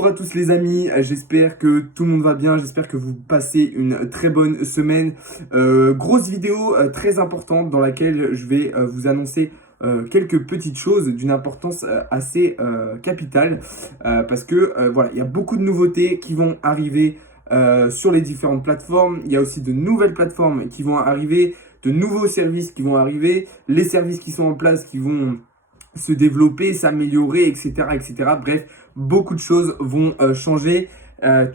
Bonjour à tous les amis, j'espère que tout le monde va bien, j'espère que vous passez une très bonne semaine. Grosse vidéo très importante dans laquelle je vais vous annoncer quelques petites choses d'une importance assez capitale parce que voilà, il y a beaucoup de nouveautés qui vont arriver sur les différentes plateformes. Il y a aussi de nouvelles plateformes qui vont arriver, de nouveaux services qui vont arriver, les services qui sont en place qui vont se développer, s'améliorer, etc., etc. Bref, beaucoup de choses vont changer.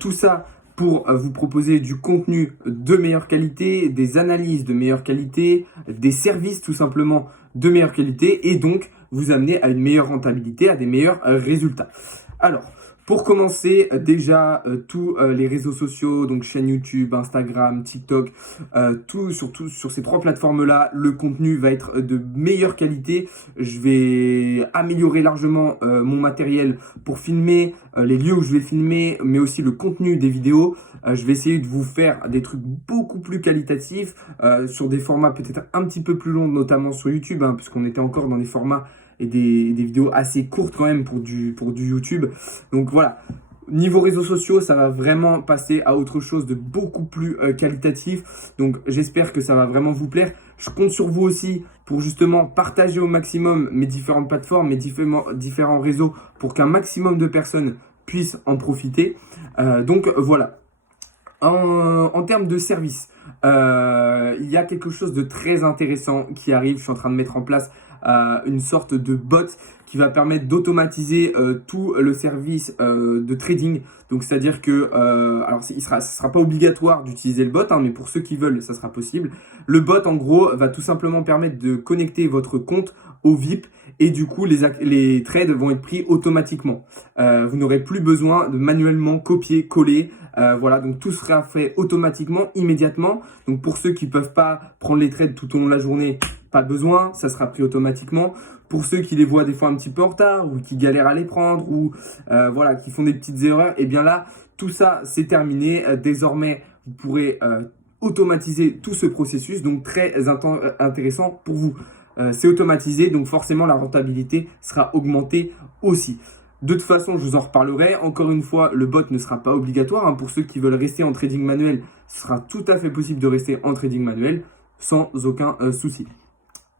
Tout ça pour vous proposer du contenu de meilleure qualité, des analyses de meilleure qualité, des services tout simplement de meilleure qualité et donc vous amener à une meilleure rentabilité, à des meilleurs résultats. Alors, pour commencer, déjà, tous les réseaux sociaux, donc chaîne YouTube, Instagram, TikTok, surtout sur ces trois plateformes-là, le contenu va être de meilleure qualité. Je vais améliorer largement mon matériel pour filmer, les lieux où je vais filmer, mais aussi le contenu des vidéos. Je vais essayer de vous faire des trucs beaucoup plus qualitatifs, sur des formats peut-être un petit peu plus longs, notamment sur YouTube, hein, puisqu'on était encore dans des formats et des vidéos assez courtes quand même pour du YouTube. Donc voilà, niveau réseaux sociaux, ça va vraiment passer à autre chose de beaucoup plus qualitatif. Donc j'espère que ça va vraiment vous plaire. Je compte sur vous aussi pour justement partager au maximum mes différentes plateformes, mes différents réseaux pour qu'un maximum de personnes puissent en profiter. Donc voilà. En termes de service, il y a quelque chose de très intéressant qui arrive. Je suis en train de mettre en place une sorte de bot qui va permettre d'automatiser tout le service de trading. Donc, c'est-à-dire que, alors, ce sera pas obligatoire d'utiliser le bot, hein, mais pour ceux qui veulent, ça sera possible. Le bot, en gros, va tout simplement permettre de connecter votre compte au VIP et du coup, les trades vont être pris automatiquement. Vous n'aurez plus besoin de manuellement copier, coller. Voilà, donc tout sera fait automatiquement, immédiatement. Donc, pour ceux qui ne peuvent pas prendre les trades tout au long de la journée, pas besoin, ça sera pris automatiquement. Pour ceux qui les voient des fois un petit peu en retard ou qui galèrent à les prendre ou voilà, qui font des petites erreurs, et bien là, tout ça, c'est terminé. Désormais, vous pourrez automatiser tout ce processus, donc très intéressant pour vous. C'est automatisé, donc forcément, la rentabilité sera augmentée aussi. De toute façon, je vous en reparlerai. Encore une fois, le bot ne sera pas obligatoire, hein. Pour ceux qui veulent rester en trading manuel, ce sera tout à fait possible de rester en trading manuel sans aucun souci.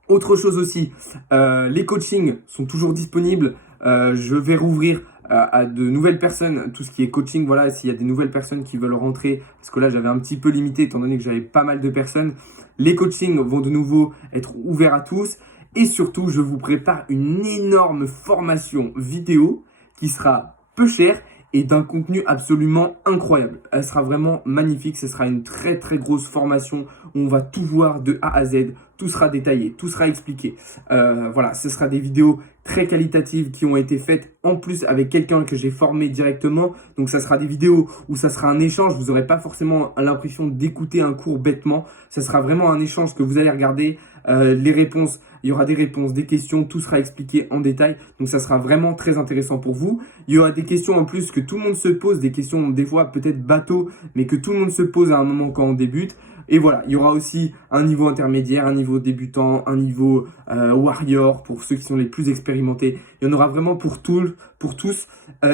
Autre chose aussi, les coachings sont toujours disponibles. Je vais rouvrir à de nouvelles personnes tout ce qui est coaching. Voilà, s'il y a des nouvelles personnes qui veulent rentrer, parce que là j'avais un petit peu limité étant donné que j'avais pas mal de personnes. Les coachings vont de nouveau être ouverts à tous. Et surtout, je vous prépare une énorme formation vidéo qui sera peu chère et d'un contenu absolument incroyable. Elle sera vraiment magnifique, ce sera une très très grosse formation où on va tout voir de A à Z, tout sera détaillé, tout sera expliqué. Voilà, ce sera des vidéos très qualitatives qui ont été faites en plus avec quelqu'un que j'ai formé directement. Donc ça sera des vidéos où ça sera un échange, vous n'aurez pas forcément l'impression d'écouter un cours bêtement. Ça sera vraiment un échange que vous allez regarder, les réponses, il y aura des réponses, des questions, tout sera expliqué en détail. Donc ça sera vraiment très intéressant pour vous. Il y aura des questions en plus que tout le monde se pose, des questions des fois peut-être bateau, mais que tout le monde se pose à un moment quand on débute. Et voilà, il y aura aussi un niveau intermédiaire, un niveau débutant, un niveau warrior pour ceux qui sont les plus expérimentés. Il y en aura vraiment pour tous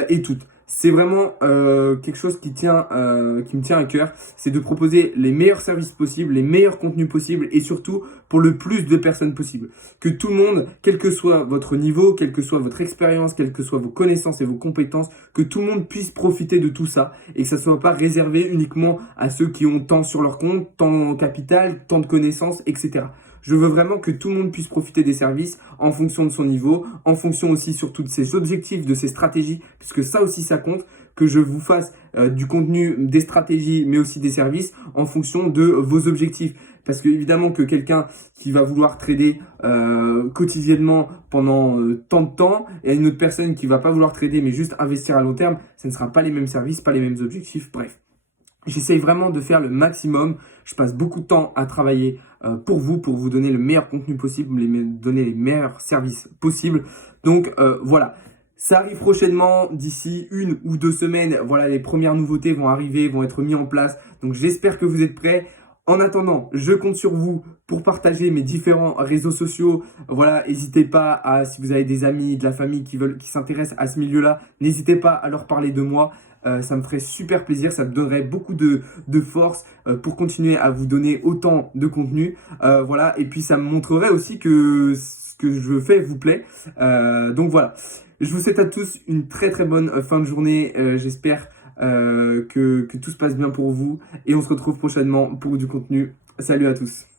et toutes. C'est vraiment quelque chose qui me tient à cœur, c'est de proposer les meilleurs services possibles, les meilleurs contenus possibles et surtout pour le plus de personnes possible. Que tout le monde, quel que soit votre niveau, quelle que soit votre expérience, quelles que soient vos connaissances et vos compétences, que tout le monde puisse profiter de tout ça et que ça ne soit pas réservé uniquement à ceux qui ont tant sur leur compte, tant en capital, tant de connaissances, etc. Je veux vraiment que tout le monde puisse profiter des services en fonction de son niveau, en fonction aussi surtout de ses objectifs, de ses stratégies, puisque ça aussi ça compte, que je vous fasse du contenu, des stratégies, mais aussi des services en fonction de vos objectifs. Parce que évidemment que quelqu'un qui va vouloir trader quotidiennement pendant tant de temps et une autre personne qui va pas vouloir trader mais juste investir à long terme, ça ne sera pas les mêmes services, pas les mêmes objectifs, bref. J'essaye vraiment de faire le maximum. Je passe beaucoup de temps à travailler pour vous donner le meilleur contenu possible, donner les meilleurs services possibles. Donc voilà, ça arrive prochainement, d'ici 1 ou 2 semaines. Voilà, les premières nouveautés vont arriver, vont être mises en place. Donc j'espère que vous êtes prêts. En attendant, je compte sur vous pour partager mes différents réseaux sociaux. Voilà, n'hésitez pas à, si vous avez des amis, de la famille qui s'intéressent à ce milieu-là, n'hésitez pas à leur parler de moi. Ça me ferait super plaisir, ça me donnerait beaucoup de force pour continuer à vous donner autant de contenu. Voilà, et puis ça me montrerait aussi que ce que je fais vous plaît. Donc voilà, je vous souhaite à tous une très très bonne fin de journée. J'espère que tout se passe bien pour vous et on se retrouve prochainement pour du contenu. Salut à tous.